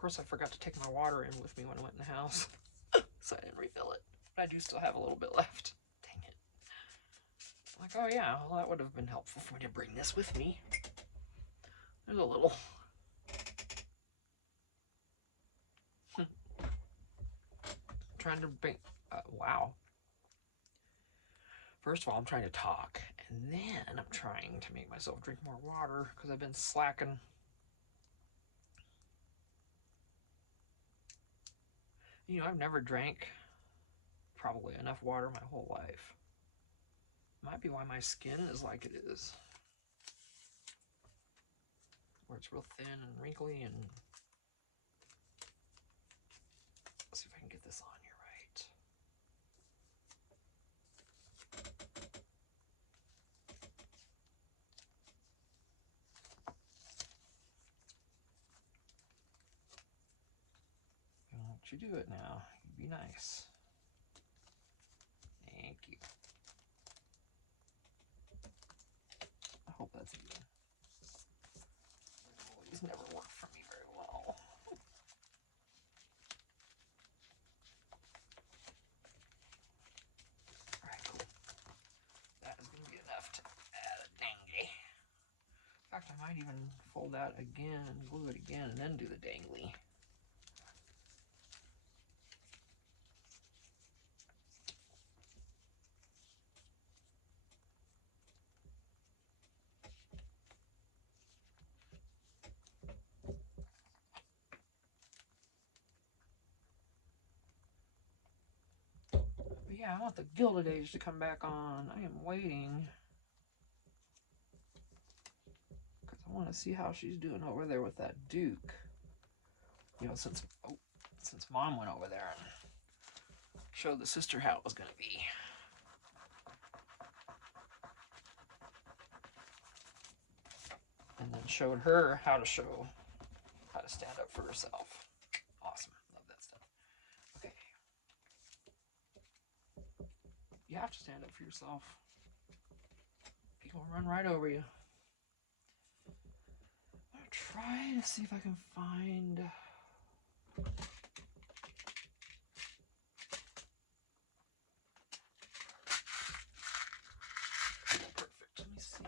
course, I forgot to take my water in with me when I went in the house, so I didn't refill it. But I do still have a little bit left. Dang it. I'm like, oh yeah, well, that would have been helpful for me to bring this with me. There's a little. Trying to bring, wow. First of all, I'm trying to talk, and then I'm trying to make myself drink more water because I've been slacking. You know, I've never drank probably enough water my whole life. Might be why my skin is like it is. Where it's real thin and wrinkly and... Let's see if I can get this on here right. Why don't you do it now? Be nice. Thank you. I hope that's even. These never work for me very well. Alright, cool. That is going to be enough to add a dangly. In fact, I might even fold that again, glue it again, and then do the dangly. But yeah, I want the Gilded Age to come back on. I am waiting. Because I want to see how she's doing over there with that Duke. You know, since Mom went over there and showed the sister how it was going to be. And then showed her how to stand up for herself. Awesome. Love that stuff. Okay. You have to stand up for yourself. People run right over you. I'm going to try to see if I can find... Perfect. Let me see.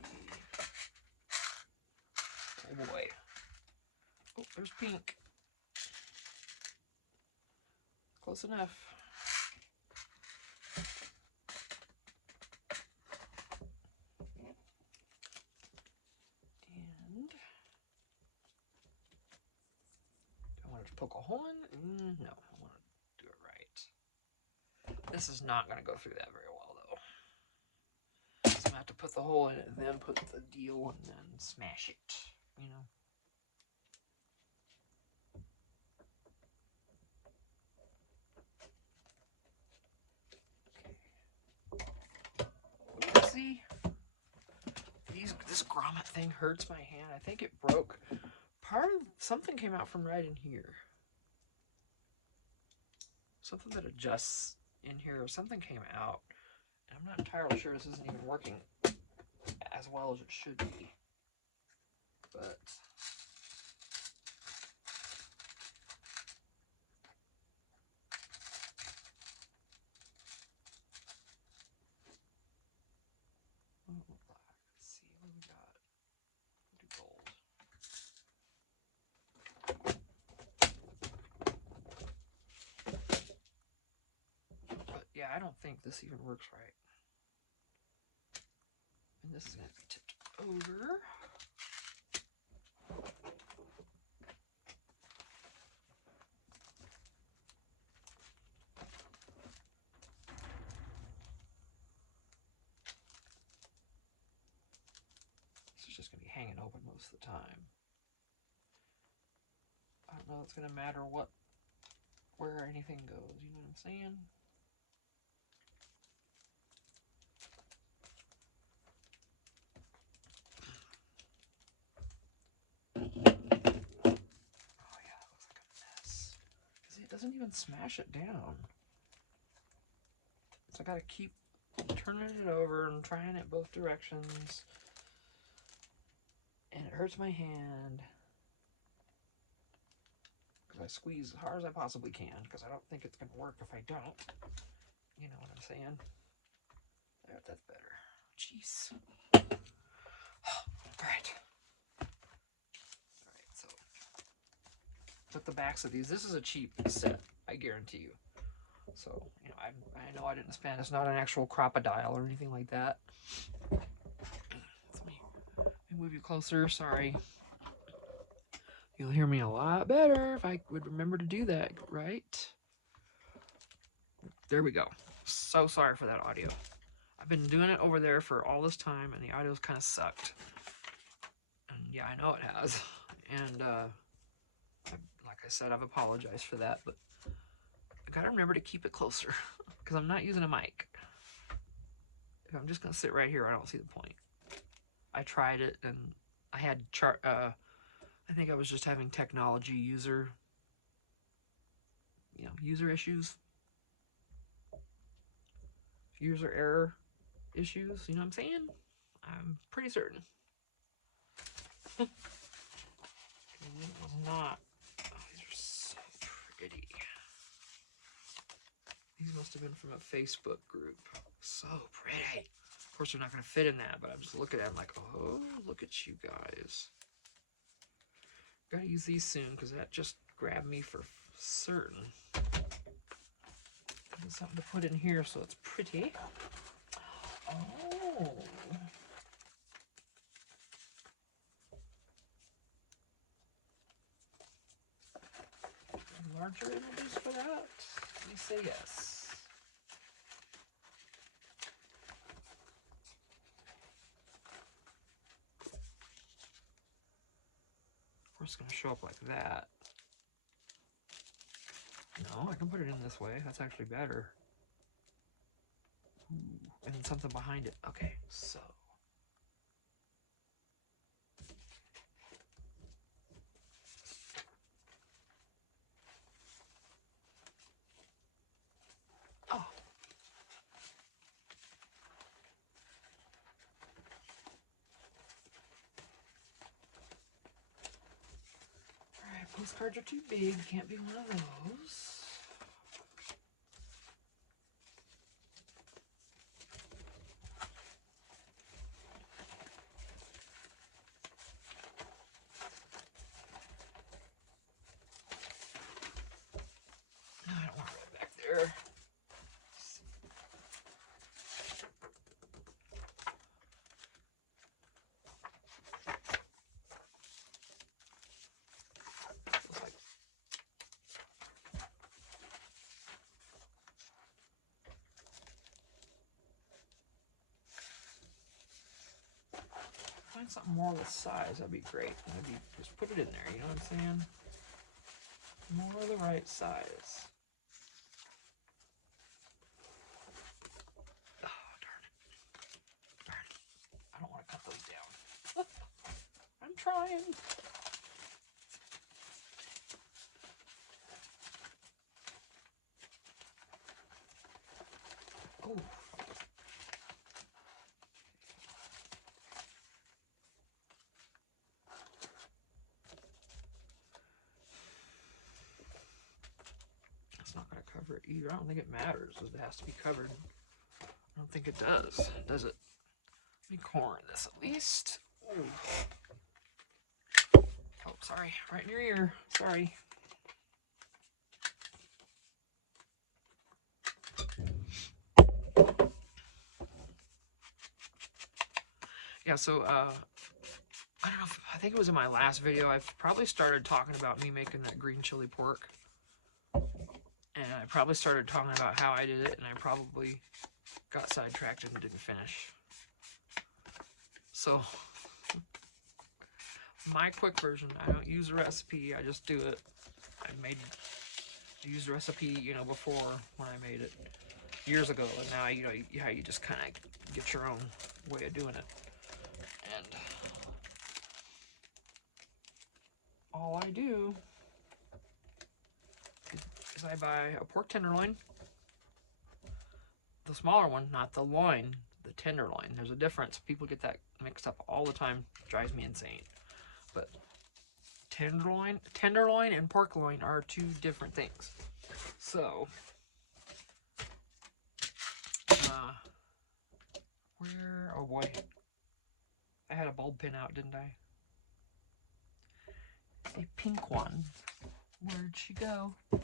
Oh boy. Oh, there's pink. Close enough. And do I want to poke a hole in? No, I want to do it right. This is not going to go through that very well, though. So I'm going to have to put the hole in it, and then put the deal, and then smash it, you know. Okay. See? This grommet thing hurts my hand. I think it broke. Something came out from right in here. Something that adjusts in here, or something came out. And I'm not entirely sure this isn't even working as well as it should be. But let's see what we got. Do gold. But yeah, I don't think this even works right. And this is going to be tipped over. It's just going to be hanging open most of the time. I don't know it's going to matter where anything goes, you know what I'm saying? Oh yeah, that looks like a mess. Because it doesn't even smash it down. So I got to keep turning it over and trying it both directions. And it hurts my hand. Because I squeeze as hard as I possibly can, because I don't think it's going to work if I don't. You know what I'm saying? There, that's better. Jeez. Alright. Alright, so put the backs of these. This is a cheap set, I guarantee you. So, you know, I know I didn't spend, it's not an actual crocodile or anything like that. Let me move you closer, sorry. You'll hear me a lot better if I would remember to do that, right? There we go. So sorry for that audio. I've been doing it over there for all this time, and the audio's kind of sucked. And yeah, I know it has. And like I said, I've apologized for that, but I gotta remember to keep it closer because I'm not using a mic. If I'm just gonna sit right here, I don't see the point. I tried it, and I had I think I was just having technology user issues, user error issues. You know what I'm saying? I'm pretty certain. It was not. Oh, these are so pretty. These must have been from a Facebook group. So pretty. Of course, they're not going to fit in that, but I'm just looking at them like, oh, look at you guys. Gotta use these soon because that just grabbed me for certain. There's something to put in here so it's pretty. Oh. Larger images for that? Let me say yes. Of course, it's going to show up like that. No, I can put it in this way. That's actually better. Ooh, and then something behind it. Okay, so. Oh. Alright, postcards are too big. Can't be one of those. No, I don't want it right back there. Find something more with size, that'd be great. Maybe just put it in there, you know what I'm saying? More of the right size. Oh, darn it. Darn it. I don't want to cut those down. I'm trying. Oh. That's not going to cover it either. I don't think it matters. It has to be covered. I don't think it does it? Let me corner this at least. Ooh. Oh, sorry. Right in your ear. Sorry. Yeah, so, I don't know, I think it was in my last video, I've probably started talking about me making that green chili pork. And I probably started talking about how I did it, and I probably got sidetracked and didn't finish. So, my quick version, I don't use a recipe, I just do it. I used a recipe, you know, before when I made it years ago, and now, you know, you just kind of get your own way of doing it. And all I do is I buy a pork tenderloin, the smaller one, not the loin, the tenderloin. There's a difference. People get that mixed up all the time. It drives me insane. But tenderloin and pork loin are two different things. So, where, oh boy, I had a bulb pin out, didn't I? A pink one. Where'd she go? Oh,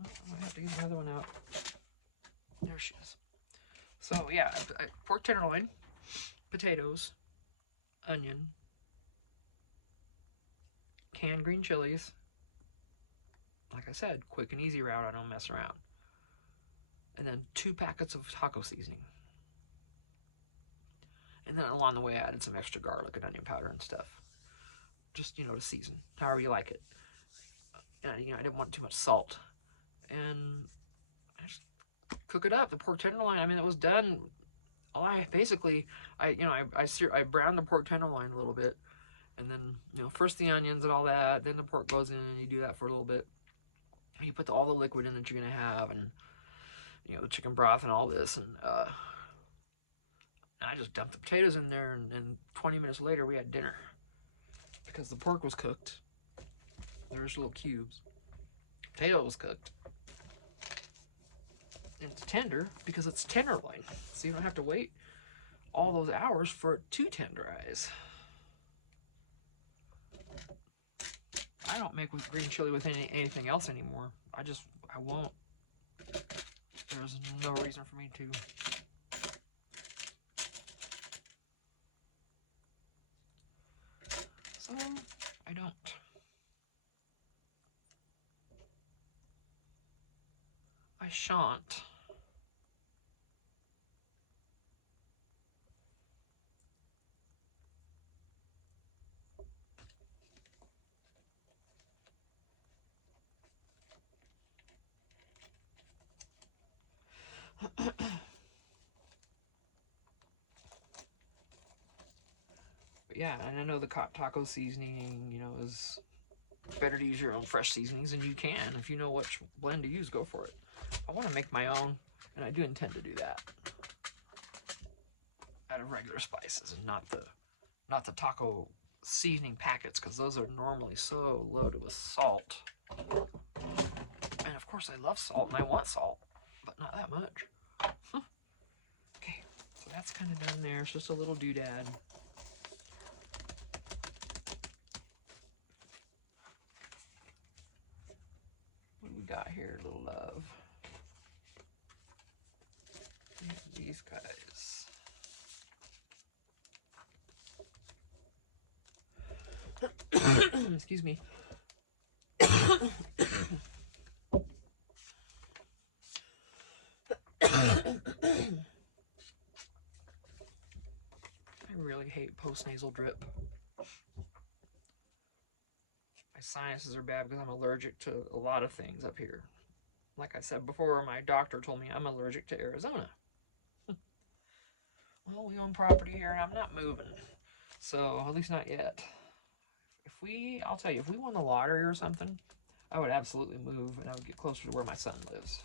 I have to get another one out. There she is. So yeah, pork tenderloin, potatoes, onion, canned green chilies. Like I said, quick and easy route. I don't mess around. And then 2 packets of taco seasoning. And then along the way, I added some extra garlic and onion powder and stuff. Just, you know, to season, however you like it. And, you know, I didn't want too much salt. And I just cook it up. The pork tenderloin, I mean, it was done. I browned the pork tenderloin a little bit. And then, you know, first the onions and all that. Then the pork goes in and you do that for a little bit. And you put all the liquid in that you're going to have. And, you know, the chicken broth and all this. And I just dumped the potatoes in there, and 20 minutes later we had dinner. Because the pork was cooked. There's little cubes. Potato was cooked. And it's tender because it's tenderloin. So you don't have to wait all those hours for it to tenderize. I don't make with green chili with anything else anymore. I won't. There's no reason for me to. So, I don't. I shan't. But yeah, and I know the taco seasoning, you know, is better to use your own fresh seasonings, and you can. If you know which blend to use, go for it. I want to make my own, and I do intend to do that out of regular spices and not the taco seasoning packets, because those are normally so loaded with salt. And of course I love salt and I want salt, but not that much. Okay, so that's kind of done there. It's just a little doodad. What do we got here, little love? These guys. Excuse me. I really hate post-nasal drip. My sinuses are bad because I'm allergic to a lot of things up here. Like I said before, my doctor told me I'm allergic to Arizona. Well, we own property here and I'm not moving. So, at least not yet. I'll tell you, if we won the lottery or something, I would absolutely move and I would get closer to where my son lives.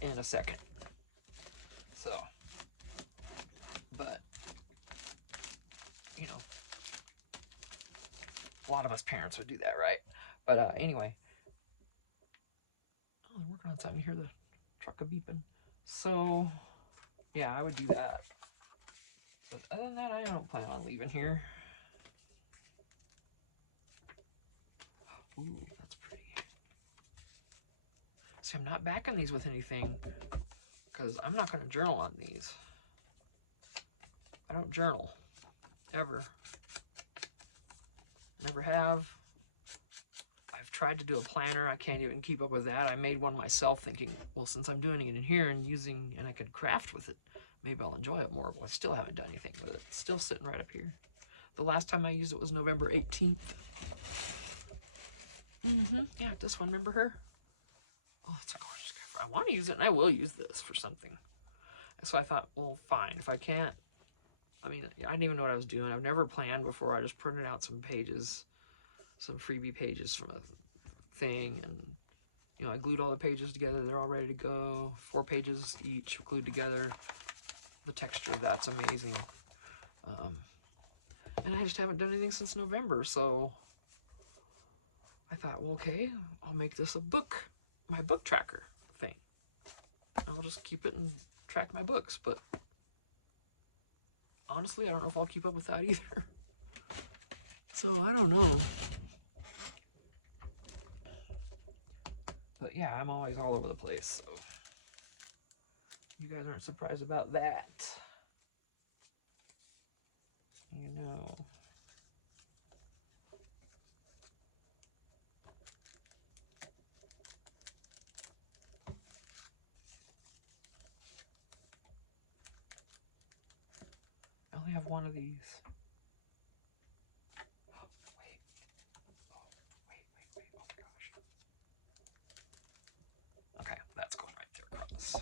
In a second. So, but, you know, a lot of us parents would do that, right? But anyway. Oh, they're working on something. You hear the truck beeping. So, yeah, I would do that. But other than that, I don't plan on leaving here. Ooh, that's pretty. See, I'm not backing these with anything because I'm not going to journal on these. I don't journal. Ever. Never have. I've tried to do a planner. I can't even keep up with that. I made one myself thinking, well, since I'm doing it in here and I could craft with it, maybe I'll enjoy it more, but I still haven't done anything with it. It's still sitting right up here. The last time I used it was November 18th. Yeah, this one, remember her? Oh, it's a gorgeous cover. I want to use it, and I will use this for something. So I thought, well, fine. If I can't, I mean, I didn't even know what I was doing. I've never planned before. I just printed out some pages, some freebie pages from a thing, and, you know, I glued all the pages together. They're all ready to go. 4 pages each glued together. the texture of that's amazing. And I just haven't done anything since November, so I thought, well, okay, I'll make this a book, my book tracker thing. I'll just keep it and track my books, but honestly, I don't know if I'll keep up with that either. So I don't know. But yeah, I'm always all over the place, so you guys aren't surprised about that. You know. I only have one of these. Oh, wait. Oh, wait. Oh my gosh. Okay, that's going right there across.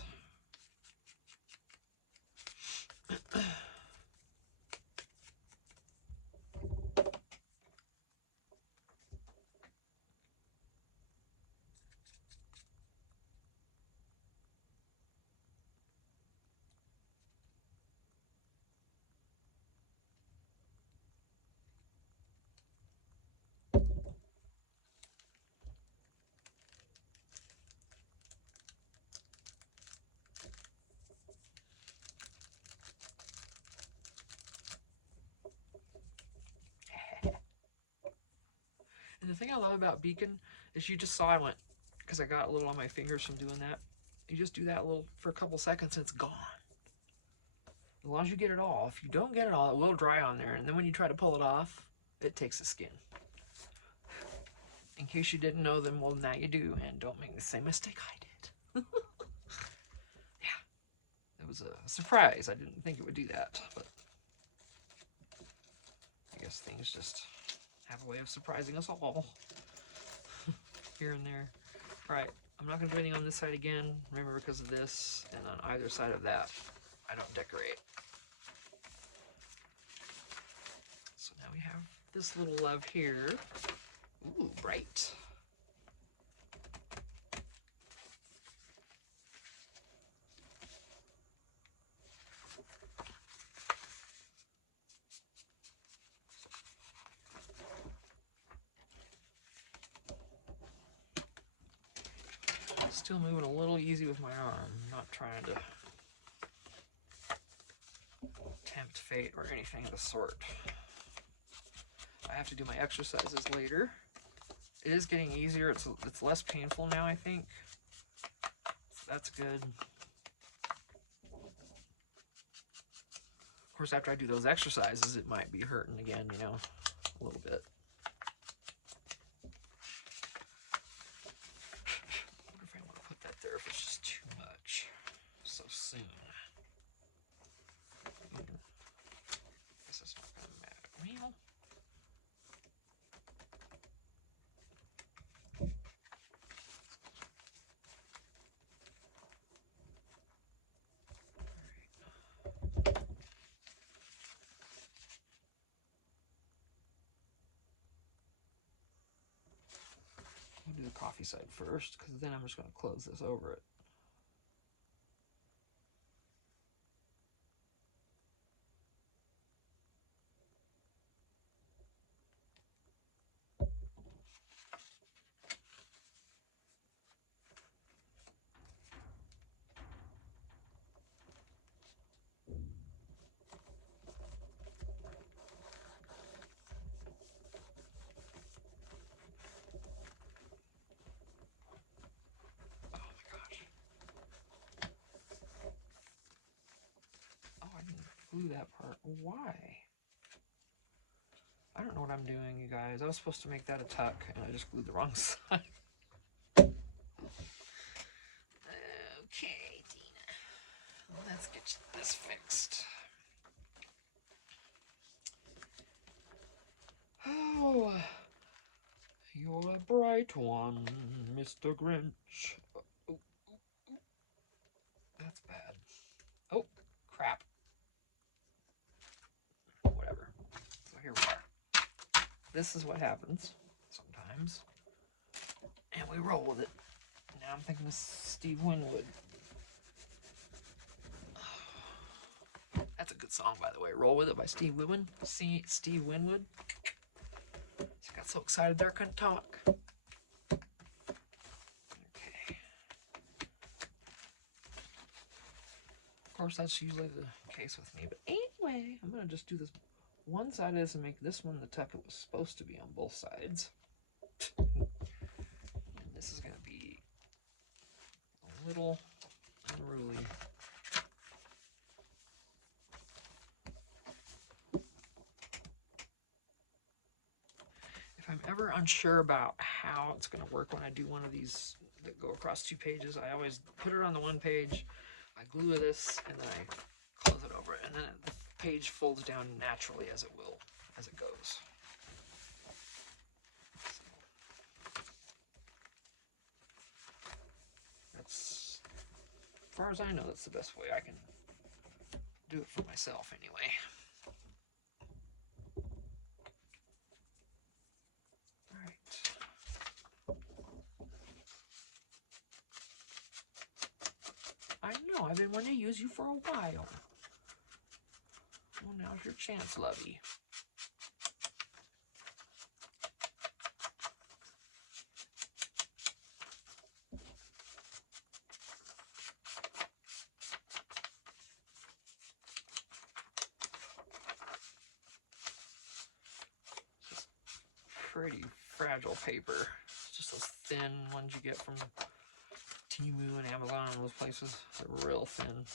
And the thing I love about Beacon is you just saw I went, because I got a little on my fingers from doing that. You just do that little for a couple seconds and it's gone. As long as you get it all. If you don't get it all, it will dry on there. And then when you try to pull it off, it takes the skin. In case you didn't know, then well, now you do. And don't make the same mistake I did. Yeah. It was a surprise. I didn't think it would do that. But I guess things just have a way of surprising us all. Here and there. Alright. I'm not going to do anything on this side again. Remember, because of this. And on either side of that, I don't decorate. So now we have this little love here. Ooh, bright. Still moving a little easy with my arm. Not trying to tempt fate or anything of the sort. I have to do my exercises later. It is getting easier. It's less painful now, I think. So that's good. Of course, after I do those exercises, it might be hurting again, you know, a little bit. I wonder if I want to put that there if it's just too much so soon. This is not going to matter. Well, I'll do the coffee side first, because then I'm just going to close this over it. Glue that part. Why? I don't know what I'm doing, you guys. I was supposed to make that a tuck, and I just glued the wrong side. Okay, Tina. Let's get this fixed. Oh, you're a bright one, Mr. Grinch. Oh, that's bad. Oh, crap. Whatever. So here we are. This is what happens sometimes. And we roll with it. Now I'm thinking of Steve Winwood. good song, by the way. Roll With It by Steve Winwood. Steve Winwood. I got so excited there I couldn't talk. Okay. Of course, that's usually the case with me. But anyway, I'm going to just do this one side of this and make this one the tuck it was supposed to be on both sides. And this is going to be a little unruly. If I'm ever unsure about how it's going to work when I do one of these that go across 2 pages, I always put it on the 1 page, I glue this, and then I close it over, and then the page folds down naturally as it will, as it goes. That's, as far as I know, that's the best way I can do it for myself anyway. I know, I've been wanting to use you for a while. Well, now's your chance, lovey. Pretty fragile paper. It's just those thin ones you get from Temu and Amazon and those places. They're real thin.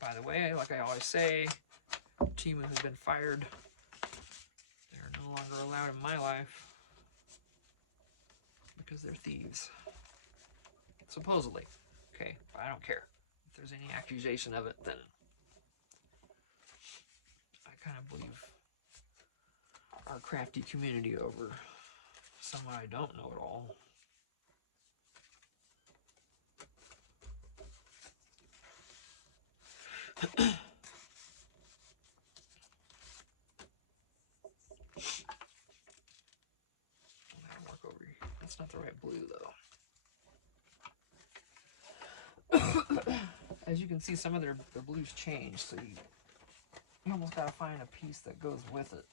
By the way, like I always say, Temu has been fired. They're no longer allowed in my life because they're thieves. Supposedly. Okay, but I don't care. If there's any accusation of it, then I kind of believe our crafty community over someone I don't know at all. That'll work over here. That's not the right blue though. As you can see, some of their blues change, so you almost gotta find a piece that goes with it.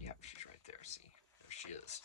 Yep, she's right there. See, there she is.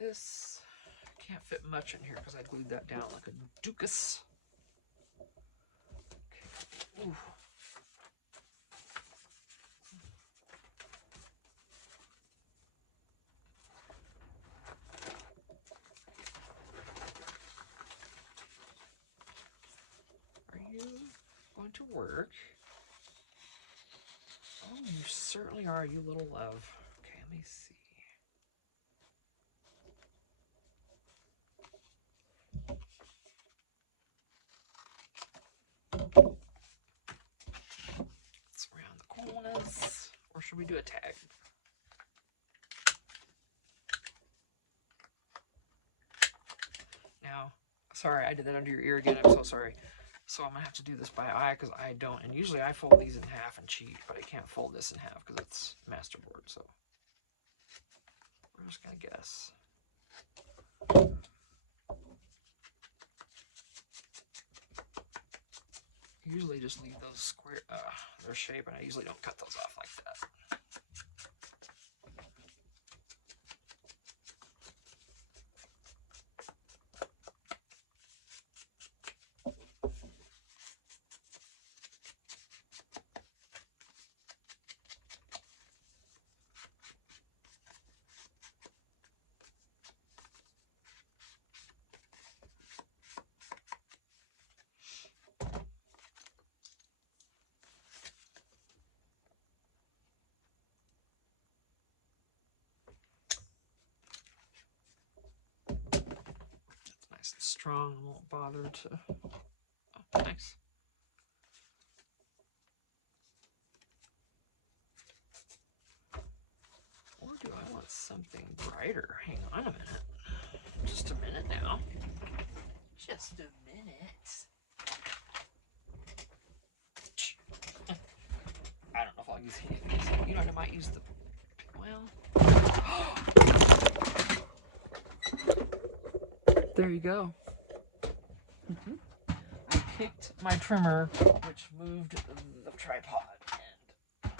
This can't fit much in here because I glued that down like a dookus. Okay. Ooh. Are you going to work? Oh, you certainly are, you little love. Okay, let me see. Let's round the corners. Or should we do a tag? Now, sorry, I did that under your ear again. I'm so sorry. So I'm going to have to do this by eye because I don't. And usually I fold these in half and cheat, but I can't fold this in half because it's masterboard. So we're just going to guess. I usually just leave those square, their shape, and I usually don't cut those off like that. strong, I won't bother to. Oh, nice. Or do I want something brighter? Hang on a minute. Just a minute now. Just a minute. I don't know if I'll use any of these. You know what, I might use the, well. There you go. I kicked my trimmer, which moved the tripod, and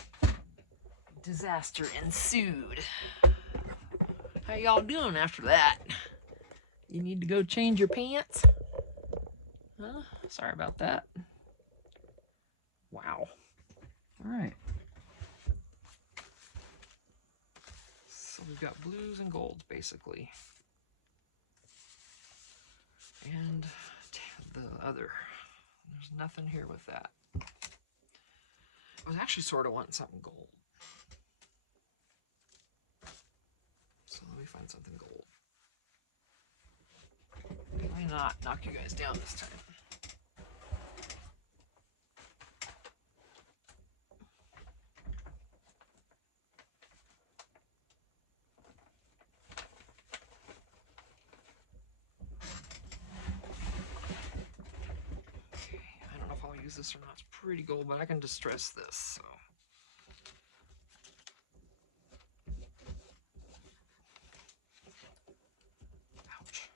disaster ensued. How y'all doing after that? You need to go change your pants? Huh? Sorry about that. Wow. All right. So we've got blues and golds, basically. And the other. There's nothing here with that. I was actually sort of wanting something gold. So let me find something gold. Why not knock you guys down this time? Okay, I don't know if I'll use this or not. It's pretty gold, but I can distress this, so. Ouch.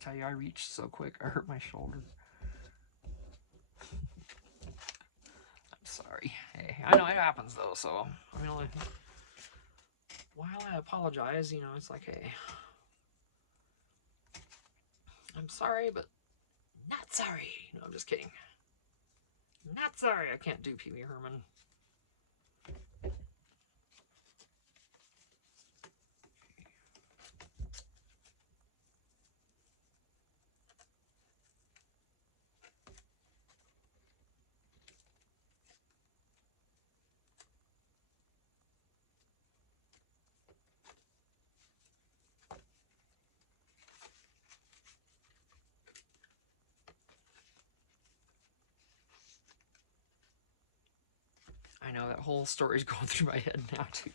Tell you, I reached so quick, I hurt my shoulder. I'm sorry. Hey, I know it happens though, so I mean, while I apologize, you know, it's like, hey, I'm sorry, but not sorry. No, I'm just kidding. Not sorry. I can't do Pee Wee Herman. I know that whole story's going through my head now too.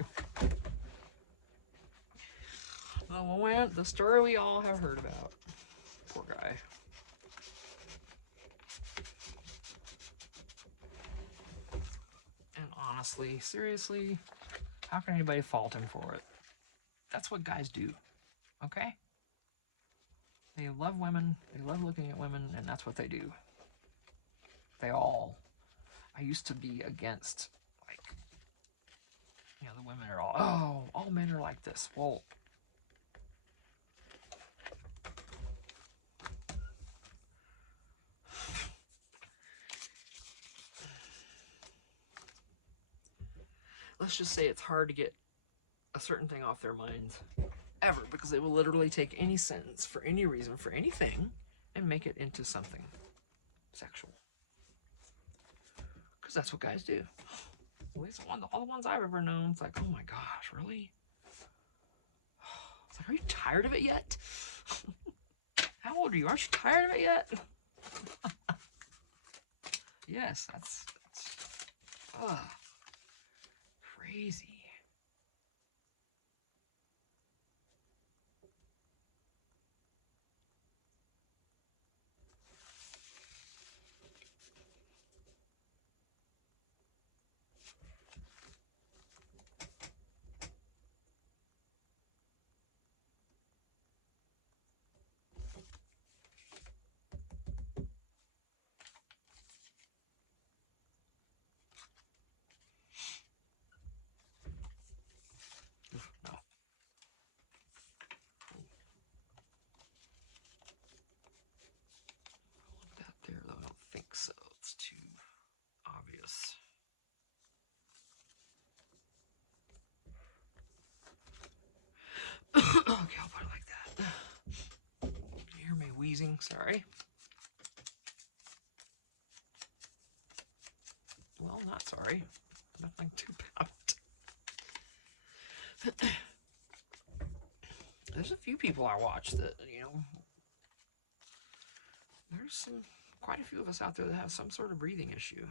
The story we all have heard about. Poor guy. And honestly, seriously, how can anybody fault him for it? That's what guys do, okay? They love women, they love looking at women, and that's what they do. They all. I used to be against, like, you know, the women are all men are like this. Well, let's just say it's hard to get a certain thing off their minds ever, because they will literally take any sentence for any reason, for anything, and make it into something sexual. Because that's what guys do. At least all the ones I've ever known, it's like, oh my gosh, really? It's like, are you tired of it yet? How old are you? Aren't you tired of it yet? Yes, that's crazy. No. That there, though, I don't think so. It's too obvious. Okay, I'll put it like that. You hear me wheezing? Sorry. Well, not sorry. Nothing to pout. there's a few people I watch that, you know, there's quite a few of us out there that have some sort of breathing issue.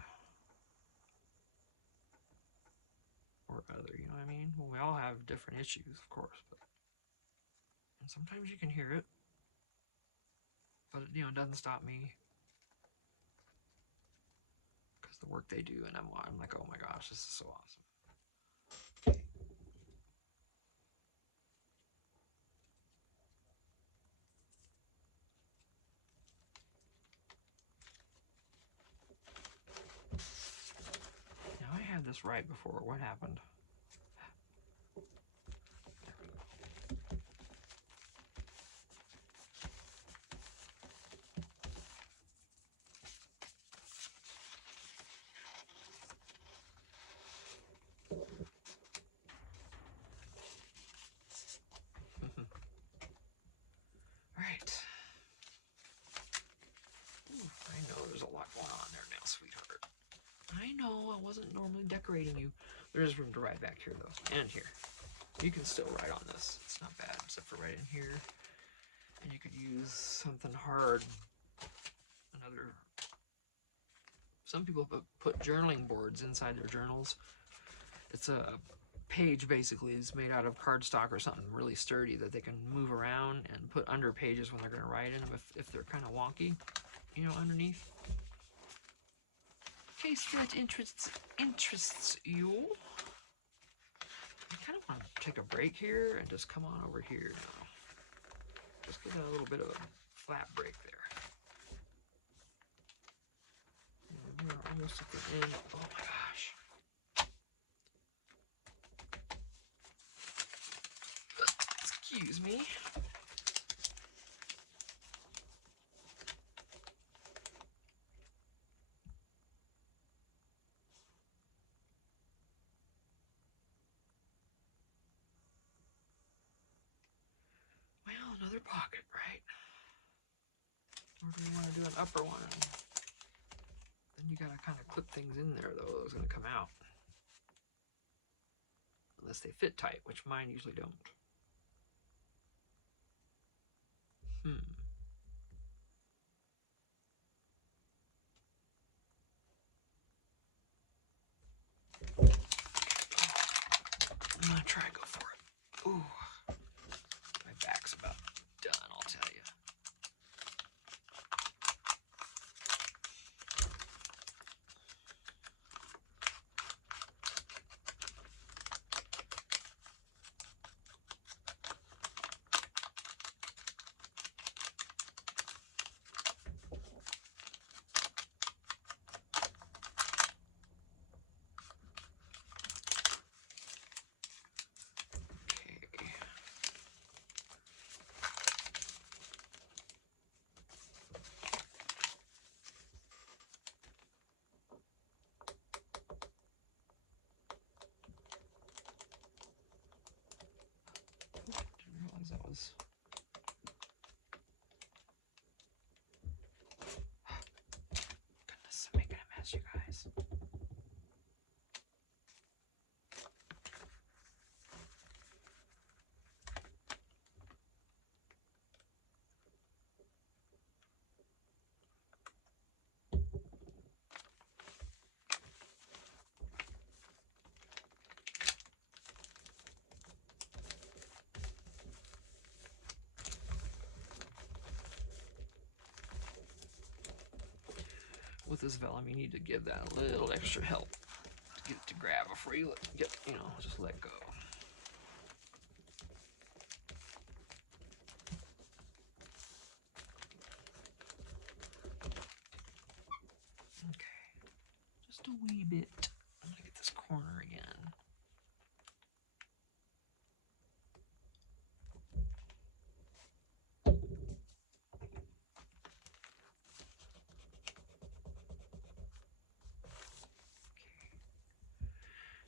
Or other, you know what I mean? Well, we all have different issues, of course, but and sometimes you can hear it. But, you know, it doesn't stop me. Because the work they do, and I'm like, oh my gosh, this is so awesome. Now I had this right before. What happened? Right. I know there's a lot going on there now, sweetheart. I know I wasn't normally decorating you. There's room to write back here, though, and here. You can still write on this. It's not bad, except for right in here. And you could use something hard. Some people put journaling boards inside their journals. It's a page, basically, is made out of cardstock or something really sturdy that they can move around and put under pages when they're going to write in them if they're kind of wonky, you know, underneath. In case that interests you. I kind of want to take a break here and just come on over here now. Just get a little bit of a flat break there. And we're almost at the end. Oh my gosh. Excuse me. Well, another pocket, right? Or do you want to do an upper one? Then you gotta kind of clip things in there, though. It's gonna come out. Unless they fit tight, which mine usually don't. I'm gonna try and go for it. Ooh. My back's about done, I'll tell you. That was goodness, I'm making a mess, you guys. With this vellum, you need to give that a little extra help to get it to grab before you get, you know, just let go. Okay, just a wee bit. I'm gonna get this corner again.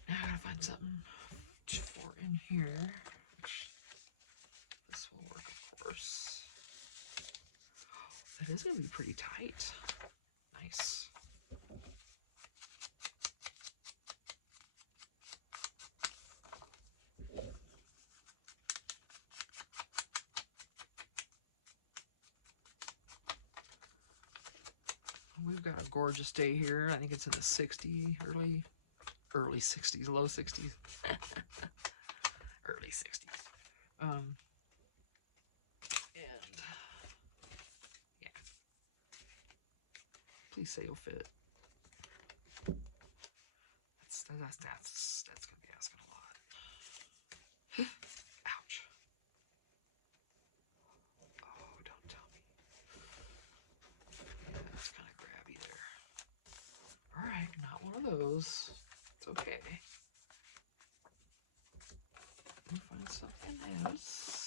Now I gotta find something for in here. This will work, of course. That is gonna be pretty tight. Nice. a gorgeous day here. I think it's in the 60s, early 60s, low 60s. Early 60s. And yeah. Please say you'll fit. That's gonna be asking a lot. Ouch. Oh, don't tell me. Yeah, that's kind of grabby there. Alright, not one of those. It's okay. We'll find something else.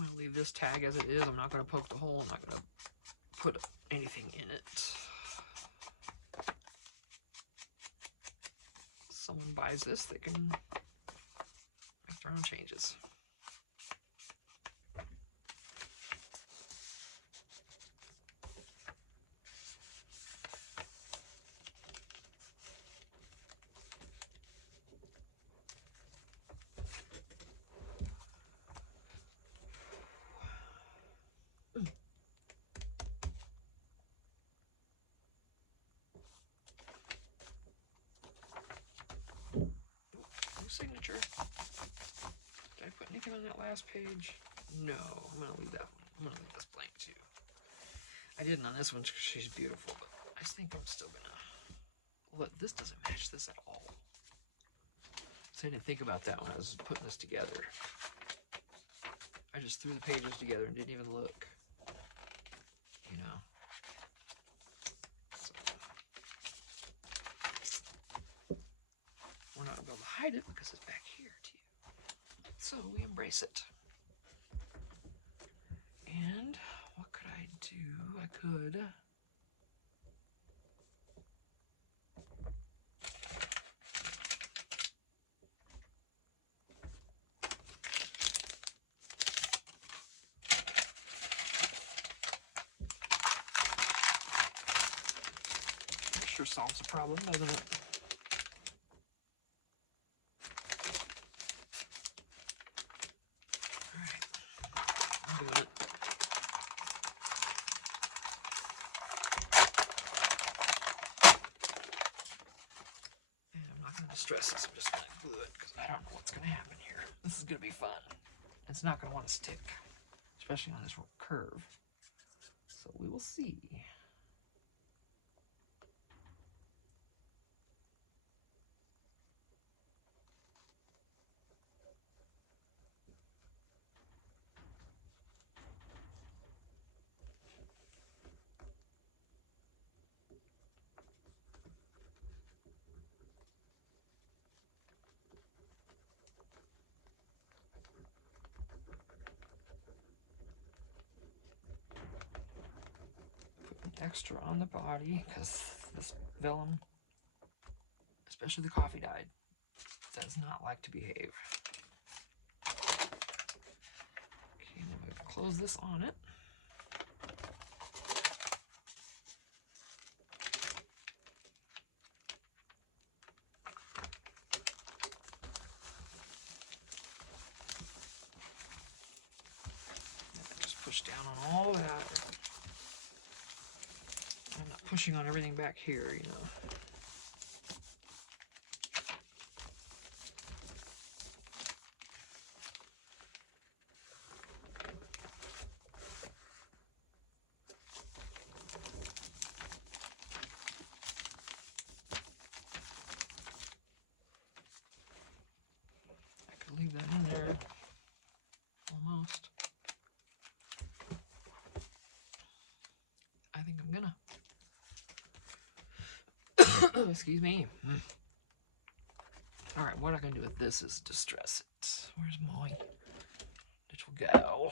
I'm going to leave this tag as it is. I'm not going to poke the hole. I'm not going to put anything in it. Someone buys this, they can make their own changes. Signature. Did I put anything on that last page? No, I'm gonna leave that one. I'm gonna leave this blank too. I didn't on this one because she's beautiful, but I think I'm still gonna. Look, this doesn't match this at all. So I didn't think about that when I was putting this together. I just threw the pages together and didn't even look. You know. We're not going to hide it because it's back here too. So we embrace it. And what could I do? I could. Sure solves the problem, doesn't it? Stress this. I'm just going to glue it because I don't know what's going to happen here. This is going to be fun. It's not going to want to stick, especially on this curve. So we will see. Extra on the body because this vellum, especially the coffee dyed, does not like to behave. Okay, then we close this on it. Just push down on all that. I'm not pushing on everything back here, you know. leave that in there. Almost. I think I'm gonna. Excuse me. Alright, what I can do with this is distress it. Where's my little go?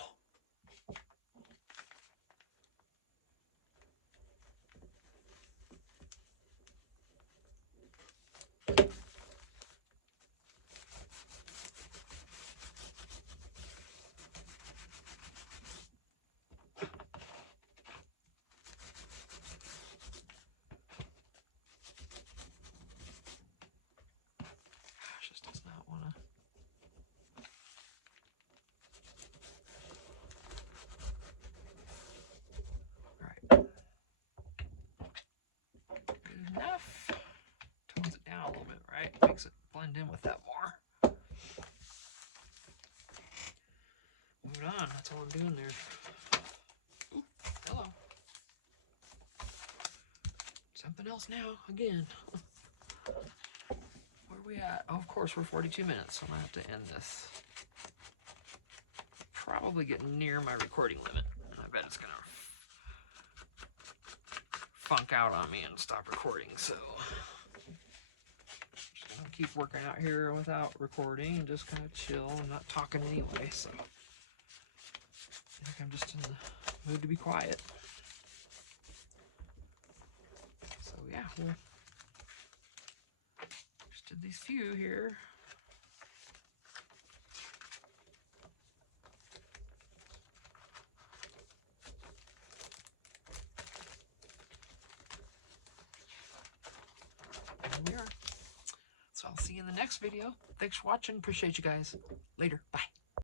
Enough. Tones it down a little bit, right? Makes it blend in with that more. Moving on, that's all I'm doing there. Ooh, hello. Something else now, again. Where are we at? Oh, of course, we're 42 minutes, so I'm going to have to end this. Probably getting near my recording limit, and I bet it's going to funk out on me and stop recording, so just gonna keep working out here without recording and just kind of chill and not talking anyway, so I think I'm just in the mood to be quiet. So yeah, we'll just did these few here. We are. So I'll see you in the next video. Thanks for watching. Appreciate you guys. Later. Bye.